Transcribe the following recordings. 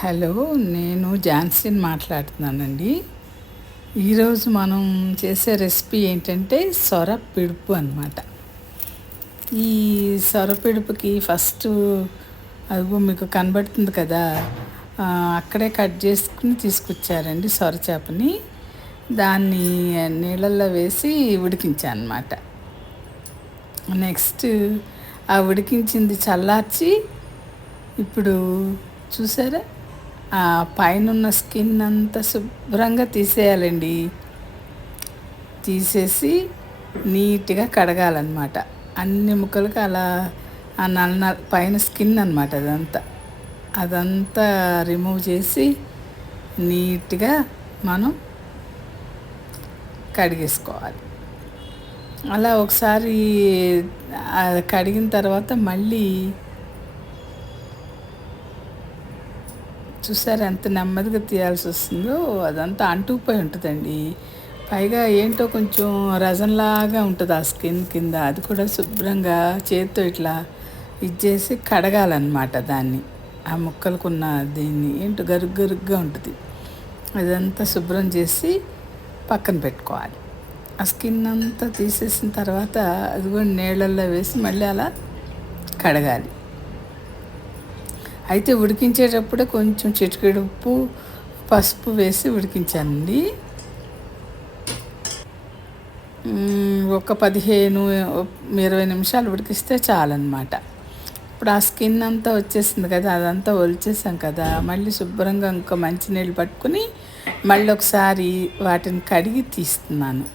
Hello, నేను ఝాన్సీని మాట్లాడుతున్నానండి. ఈరోజు మనం చేసే రెసిపీ ఏంటంటే సొర పిడుపు అన్నమాట. ఈ సొర పిడుపుకి ఫస్ట్ అదిగో మీకు కనబడుతుంది కదా, అక్కడే కట్ చేసుకుని తీసుకొచ్చారండి సొర చేపని. దాన్ని నీళ్ళల్లో వేసి ఉడికించాను అన్నమాట. నెక్స్ట్ ఆ ఉడికించింది చల్లార్చి ఇప్పుడు చూసారా, ఆ పైన ఉన్న స్కిన్ అంతా శుభ్రంగా తీసేయాలండి. తీసేసి నీట్గా కడగాలన్నమాట. అన్ని ముక్కలకి అలా ఆ నల్ల పైన స్కిన్ అన్నమాట, అదంతా రిమూవ్ చేసి నీట్గా మనం కడిగేసుకోవాలి. అలా ఒకసారి కడిగిన తర్వాత మళ్ళీ చూసారు ఎంత నెమ్మదిగా తీయాల్సి వస్తుందో. అదంతా అంటుకుపోయి ఉంటుందండి. పైగా ఏంటో కొంచెం రజంలాగా ఉంటుంది ఆ స్కిన్ కింద. అది కూడా శుభ్రంగా చేత్తో ఇట్లా ఇచ్చేసి కడగాలన్నమాట దాన్ని. ఆ ముక్కలకున్న దీన్ని ఏంటో గరుగ్గా ఉంటుంది. అదంతా శుభ్రం చేసి పక్కన పెట్టుకోవాలి. ఆ స్కిన్ అంతా తీసేసిన తర్వాత అది కూడా నీళ్ళల్లో వేసి మళ్ళీ అలా కడగాలి. అయితే ఉడికించేటప్పుడే కొంచెం చిటికెడు ఉప్పు, పసుపు వేసి ఉడికించానండి. ఒక 15-20 నిమిషాలు ఉడికిస్తే చాలన్నమాట. ఇప్పుడు ఆ స్కిన్ అంతా వచ్చేసింది కదా, అదంతా ఒలిచేసాం కదా. మళ్ళీ శుభ్రంగా ఇంకా మంచినీళ్ళు పట్టుకుని మళ్ళీ ఒకసారి వాటిని కడిగి తీస్తున్నాను.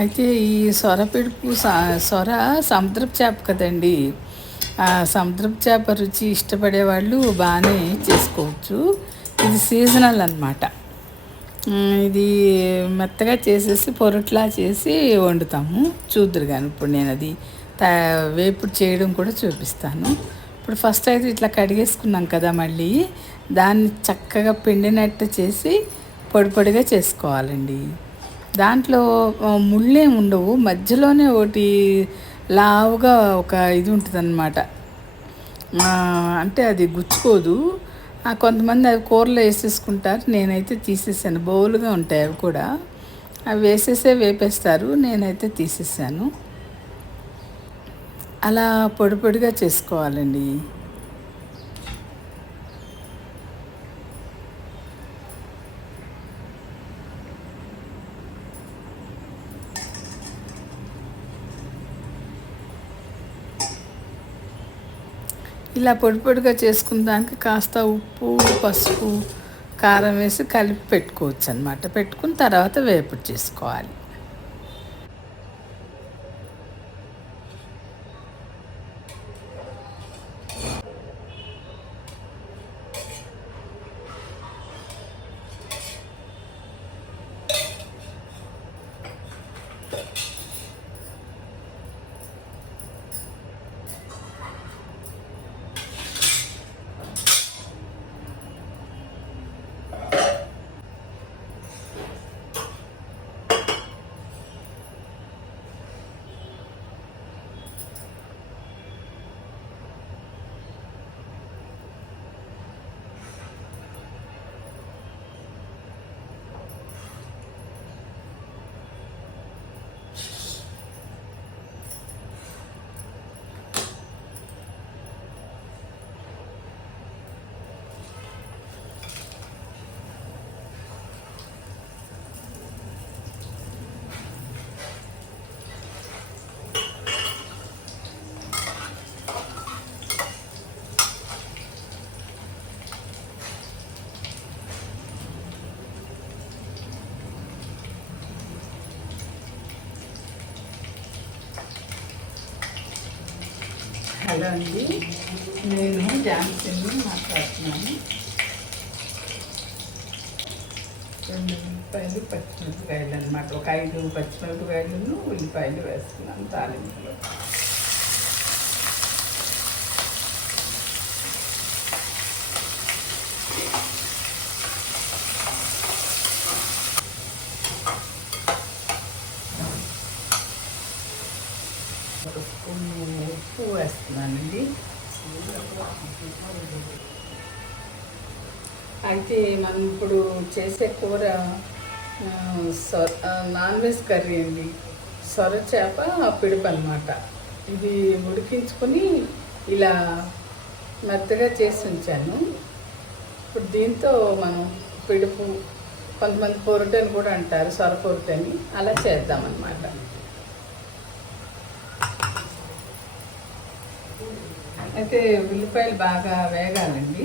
అయితే ఈ సొర పిడుపు సొర సముద్రపు చేప కదండి. ఆ సముద్రపు చేప రుచి ఇష్టపడే వాళ్ళు బాగానే చేసుకోవచ్చు. ఇది సీజనల్ అన్నమాట. ఇది మెత్తగా చేసేసి పొరుట్లా చేసి వండుతాము. చూద్దరు కానీ ఇప్పుడు నేను అది వేపుడు చేయడం కూడా చూపిస్తాను. ఇప్పుడు ఫస్ట్ అయితే ఇట్లా కడిగేసుకున్నాం కదా, మళ్ళీ దాన్ని చక్కగా పిండినట్టు చేసి పొడిగా చేసుకోవాలండి. దాంట్లో ముళ్ళేం ఉండవు, మధ్యలోనే ఒకటి లావుగా ఒక ఇది ఉంటుందన్నమాట. అంటే అది గుచ్చుకోదు. కొంతమంది అవి కూరలో వేసేసుకుంటారు. నేనైతే తీసేసాను. బౌలుగా ఉంటాయి అవి కూడా. అవి వేసేసే వేపేస్తారు. నేనైతే తీసేసాను. అలా పొడిగా చేసుకోవాలండి. ఇలా పొడిగా చేసుకున్న దానికి కాస్త ఉప్పు, పసుపు, కారం వేసి కలిపి పెట్టుకోవచ్చు అన్నమాట. పెట్టుకున్న తర్వాత వేపుడు చేసుకోవాలి. హలో అండి, నేను ఝాన్సీని మాట్లాడుతున్నాను. 2 ఉల్లిపాయలు పచ్చిమిరపకాయలు అనమాట. ఒక 5 పచ్చిమిరపకాయలను ఉల్లిపాయలు వేస్తున్నాను తాలింపులో. ఒక స్పూన్ ఉప్పు వేస్తున్నానండి. అయితే మనం ఇప్పుడు చేసే కూర నాన్ వెజ్ కర్రీ అండి. సొర చేప పిడుపు అనమాట. ఇది ఉడికించుకొని ఇలా మెత్తగా చేసి ఉంచాను. ఇప్పుడు దీంతో మనం పిడుపు, కొంతమంది పొరుటని కూడా అంటారు, సొర పొరుటని, అలా చేద్దామన్నమాట. అయితే ఉల్లిపాయలు బాగా వేగాలండి.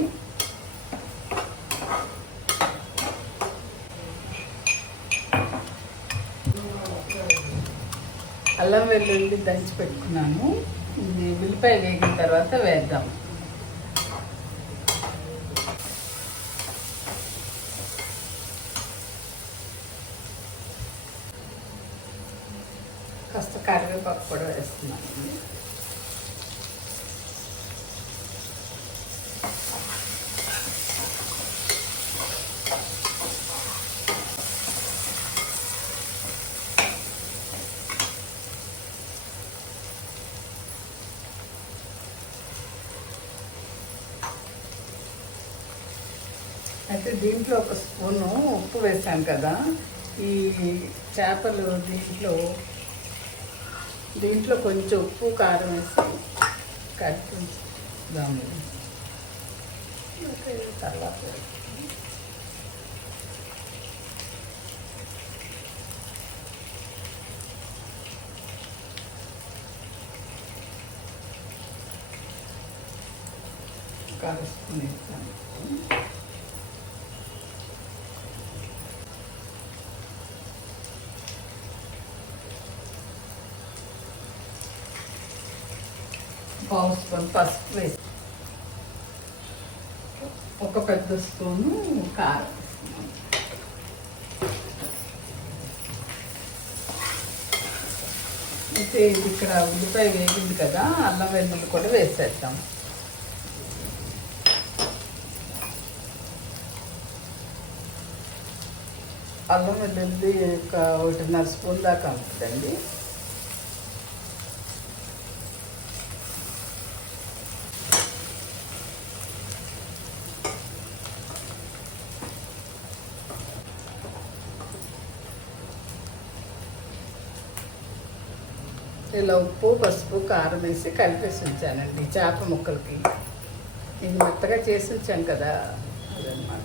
అల్లం వెల్లుల్లి దంచి పెట్టుకున్నాను. ఇది ఉల్లిపాయ వేగిన తర్వాత వేద్దాం. కాస్త కరివేపాకు కూడా వేస్తున్నాను. అయితే దీంట్లో ఒక స్పూను ఉప్పు వేసాను కదా, ఈ చేపలు దీంట్లో కొంచెం ఉప్పు కారం వేసి కలుపుదాము. తర్వాత కలుసుకుని ఇస్తాను. పావు స్పూన్ పసుపు వేసి, ఒక పెద్ద స్పూను కారం. అయితే ఇది ఇక్కడ ఉల్లిపాయ వేగింది కదా, అల్లం వెల్లుల్లి కూడా వేసేద్దాం. అల్లం వెల్లుల్లి ఒక 1.5 స్పూన్ దాకా ఉంటుందండి. ఇలా ఉప్పు, పసుపు, కారం వేసి కలిపేసి ఉంచానండి చేప ముక్కలకి. ఇది మెత్తగా చేసి ఉంచాను కదా, అదనమాట.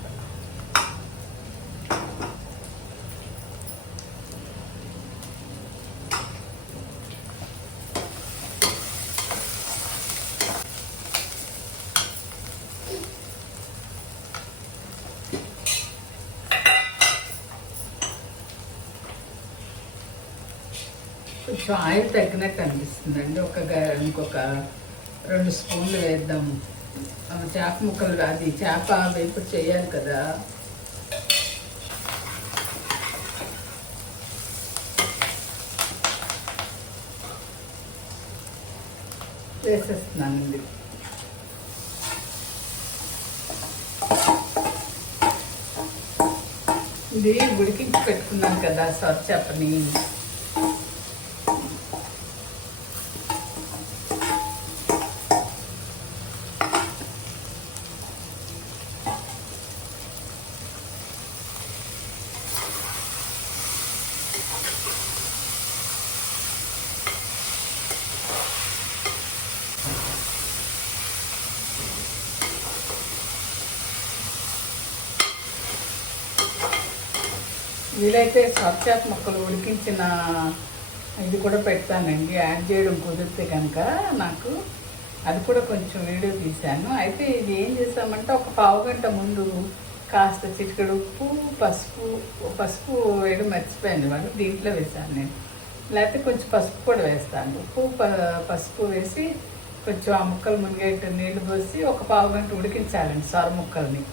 కొంచెం ఆయిల్ తగ్గినట్టు అనిపిస్తుందండి. ఇంకొక 2 స్పూన్లు వేద్దాము. చేప ముక్కలు, అది చేప వేపుడు చేయాలి కదా. వేసేస్తున్నానండి. ఇది ఉడికించి పెట్టుకున్నాను కదా సొర చేపని, వీలైతే సొర చేప ముక్కలు ఉడికించిన ఇది కూడా పెడతానండి, యాడ్ చేయడం కుదిరితే కనుక. నాకు అది కూడా కొంచెం వీడియో తీశాను. అయితే ఇది ఏం చేస్తామంటే, ఒక పావుగంట ముందు కాస్త చిటికెడు ఉప్పు, పసుపు వేయడం మర్చిపోయాను వాళ్ళు, దీంట్లో వేసాను నేను. లేకపోతే కొంచెం పసుపు కూడా వేస్తాను. ఉప్పు, పసుపు వేసి కొంచెం ఆ ముక్కలు మునిగేట్టు నీళ్లు పోసి ఒక పావుగంట ఉడికించాలండి సొర ముక్కల్ని,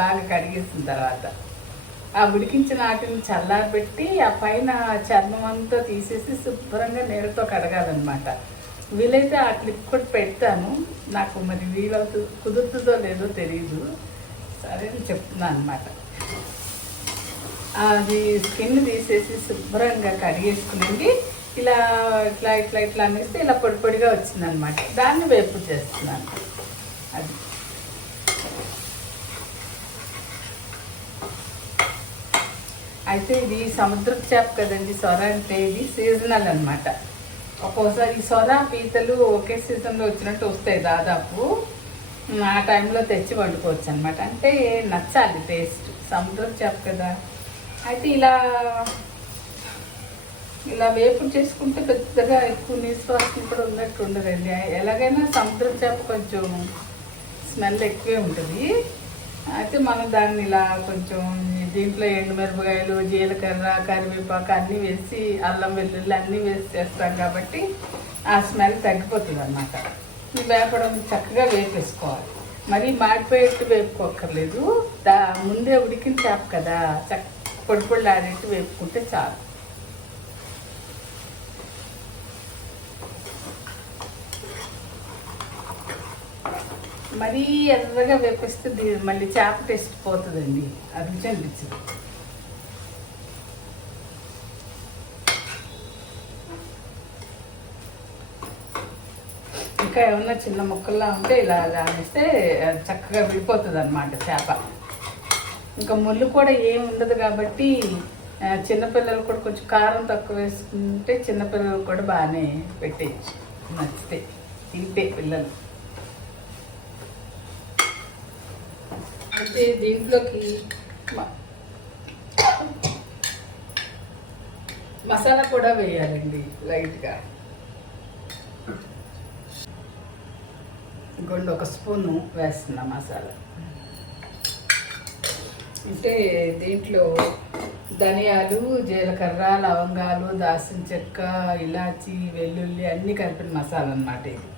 బాగా కడిగేసిన తర్వాత. ఆ ఉడికించిన వాటిని చల్లారబెట్టి ఆ పైన చర్మం అంతా తీసేసి శుభ్రంగా నీళ్ళతో కడగాలన్నమాట. వీలైతే ఆ క్లిప్ కూడా పెడతాను, నాకు మరి కుదురుతుందో లేదో తెలియదు. సరే అని చెప్తున్నాను అనమాట. అది స్కిన్ తీసేసి శుభ్రంగా కడిగేసుకునేది ఇలా ఇట్లా ఇట్లా ఇట్లా అనేసి ఇలా పొడి పొడిగా వచ్చిందనమాట. దాన్ని వేపు చేస్తున్నాను. అది అయితే ఇది సముద్రపు చేప కదండి, సొర అంటే ఇది సీజనల్ అనమాట. ఒక్కోసారి ఈ సొర పీతలు ఒకే సీజన్లో వచ్చినట్టు వస్తాయి దాదాపు. ఆ టైంలో తెచ్చి వండుకోవచ్చు అనమాట. అంటే నచ్చాలి టేస్ట్, సముద్రపు చేప కదా. అయితే ఇలా వేపుడు చేసుకుంటే పెద్దగా ఎక్కువ నీసువాసన కూడా ఉన్నట్టు ఉండదండి. ఎలాగైనా సముద్రపు చేప కొంచెం స్మెల్ ఎక్కువే ఉంటుంది. అయితే మనం దాన్ని ఇలా కొంచెం దీంట్లో ఎండుమిరపకాయలు, జీలకర్ర, కరివేపాకు అన్నీ వేసి, అల్లం వెల్లుల్లి అన్నీ వేసి చేస్తాం కాబట్టి ఆ స్మెల్ తగ్గిపోతుంది అన్నమాట. వేపడం చక్కగా వేపేసుకోవాలి. మరీ మాడిపోయేట్టు వేపుకోక్కర్లేదు. ముందే ఉడికిన చేప కదా, పొడి పొడి ఆడేట్టు వేపుకుంటే చాలు. మరీ ఎర్రగా వేపిస్తే మళ్ళీ చేప టేస్ట్ పోతుందండి, అది రుచి అనిపించదు. ఇంకా ఏమన్నా చిన్న ముక్కల్లా ఉంటే ఇలా కానిస్తే చక్కగా విడిపోతుంది అన్నమాట చేప. ఇంకా ముళ్ళు కూడా ఏమి ఉండదు కాబట్టి చిన్నపిల్లలు కూడా కొంచెం కారం తక్కువ వేసుకుంటే చిన్నపిల్లలు కూడా బాగానే పెట్టేయచ్చు, నచ్చితే తింటే పిల్లలు. అయితే దీంట్లోకి మసాలా కూడా వేయాలండి లైట్గా. ఇంకొండి ఒక స్పూను వేస్తున్నా మసాలా. అంటే దీంట్లో ధనియాలు, జీలకర్ర, లవంగాలు, దాల్చిన చెక్క, ఇలాచి, వెల్లుల్లి అన్నీ కలిపిన మసాలా అన్నమాట ఇది.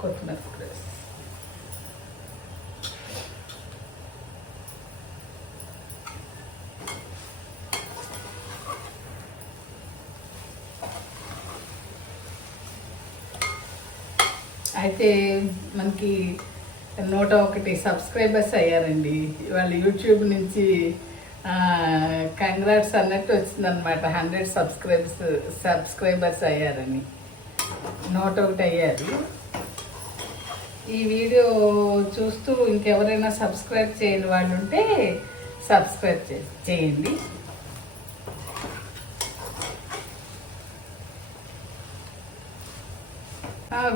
కొత్తిమీర కూడా అయితే మనకి 101 సబ్స్క్రైబర్స్ అయ్యారండి. వాళ్ళ యూట్యూబ్ నుంచి కంగ్రాట్స్ అన్నట్టు వచ్చిందనమాట. 100 సబ్స్క్రైబర్స్ అయ్యారని, 101 అయ్యారు. ఈ వీడియో చూస్తూ ఇంకెవరైనా సబ్స్క్రైబ్ చేయని వాళ్ళు ఉంటే సబ్స్క్రైబ్ చేయండి.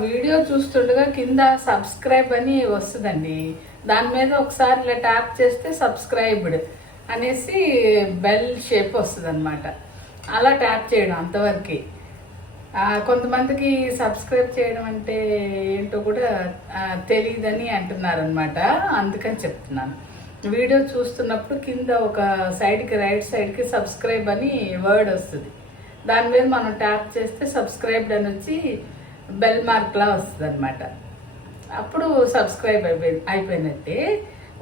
వీడియో చూస్తుండగా కింద సబ్స్క్రైబ్ అని వస్తుందండి. దాని మీద ఒకసారి ఇలా ట్యాప్ చేస్తే సబ్స్క్రైబ్డ్ అనేసి బెల్ షేప్ వస్తుంది అనమాట. అలా ట్యాప్ చేయడం అంతవరకు. కొంతమందికి సబ్స్క్రైబ్ చేయడం అంటే ఏంటో కూడా తెలియదని అంటున్నారనమాట. అందుకని చెప్తున్నాను. వీడియో చూస్తున్నప్పుడు కింద ఒక సైడ్కి, రైట్ సైడ్కి సబ్స్క్రైబ్ అని వర్డ్ వస్తుంది. దాని మీద మనం ట్యాప్ చేస్తే సబ్స్క్రైబ్డ్ అని వచ్చి బెల్ మార్క్లా వస్తుంది అనమాట. అప్పుడు సబ్స్క్రైబ్ అయిపోయినట్టే.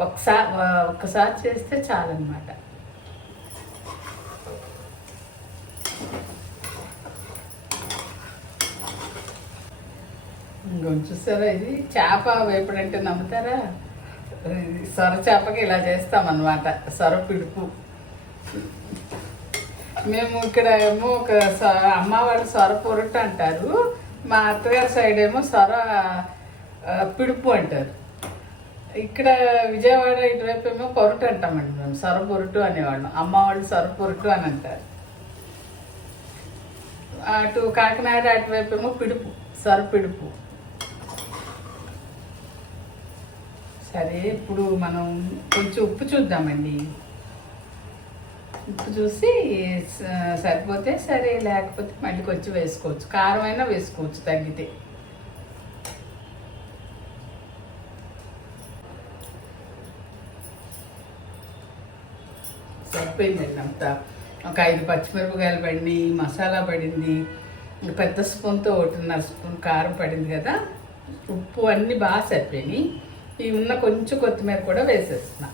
ఒక్కసారి చేస్తే చాలన్నమాట. ఇంకొంచెం చూసారా, ఇది చేప వేపుడంటే నమ్ముతారా? సొర చేపకి ఇలా చేస్తామన్నమాట, సొర పిడుపు. మేము ఇక్కడ ఏమో ఒక అమ్మ వాళ్ళు సొర పొరట్టు అంటారు, మా అత్తగారి సైడ్ ఏమో సొర పిడుపు అంటారు. ఇక్కడ విజయవాడ ఇటువైపు ఏమో పొరటు అంటామండి మేము, సొర పొరటు అనేవాళ్ళం. అమ్మ వాళ్ళు సొర పొరటు అని అంటారు. అటు కాకినాడ అటువైపు ఏమో పిడుపు, సొర పిడుపు. సరే, ఇప్పుడు మనం కొంచెం ఉప్పు చూద్దామండి. ఉప్పు చూసి సరిపోతే సరే, లేకపోతే మళ్ళీ కొంచెం వేసుకోవచ్చు. కారం అయినా వేసుకోవచ్చు తగ్గితే. సరిపోయిందండి అంతా. ఒక 5 పచ్చిమిరపకాయలు పడి, మసాలా పడింది, పెద్ద స్పూన్తో 1.5 స్పూన్ కారం పడింది కదా, ఉప్పు అన్నీ బాగా సరిపోయినాయి. ఈ ఉన్న కొంచెం కొత్తిమీర కూడా వేసేస్తున్నా.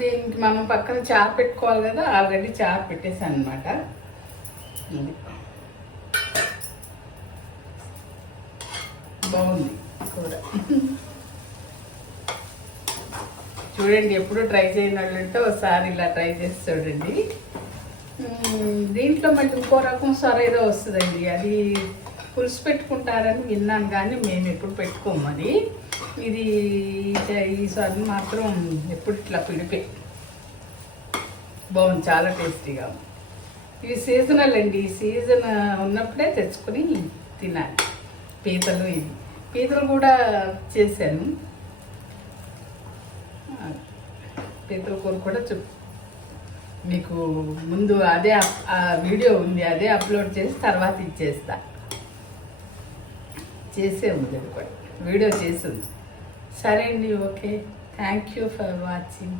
దీనికి మనం పక్కన చారు పెట్టుకోవాలి కదా, ఆల్రెడీ చారు పెట్టేసాను అనమాట. బాగుంది కూర. చూడండి, ఎప్పుడు ట్రై చేయని వాళ్ళంటే ఒకసారి ఇలా ట్రై చేసి చూడండి. దీంట్లో మళ్ళీ ఇంకో రకం సొర ఏదో వస్తుందండి, అది పులుసు పెట్టుకుంటారని విన్నాను కానీ మేము ఎప్పుడు పెట్టుకోము. అది ఇది ఈ సొరని మాత్రం ఎప్పుడు ఇట్లా పిడిపే బాగుంది, చాలా టేస్టీగా ఉంది. ఇవి సీజనల్ అండి, సీజన్ ఉన్నప్పుడే తెచ్చుకొని తినాలి. పీతలు, ఇది పీతలు కూడా చేశాను, పీతల కూర కూడా మీకు ముందు అదే ఆ వీడియో ఉంది, అదే అప్లోడ్ చేసి తర్వాత ఇచ్చేస్తా. చేసే ఉంది అది కూడా, వీడియో చేసింది. సరే అండి, okay, thank you for watching.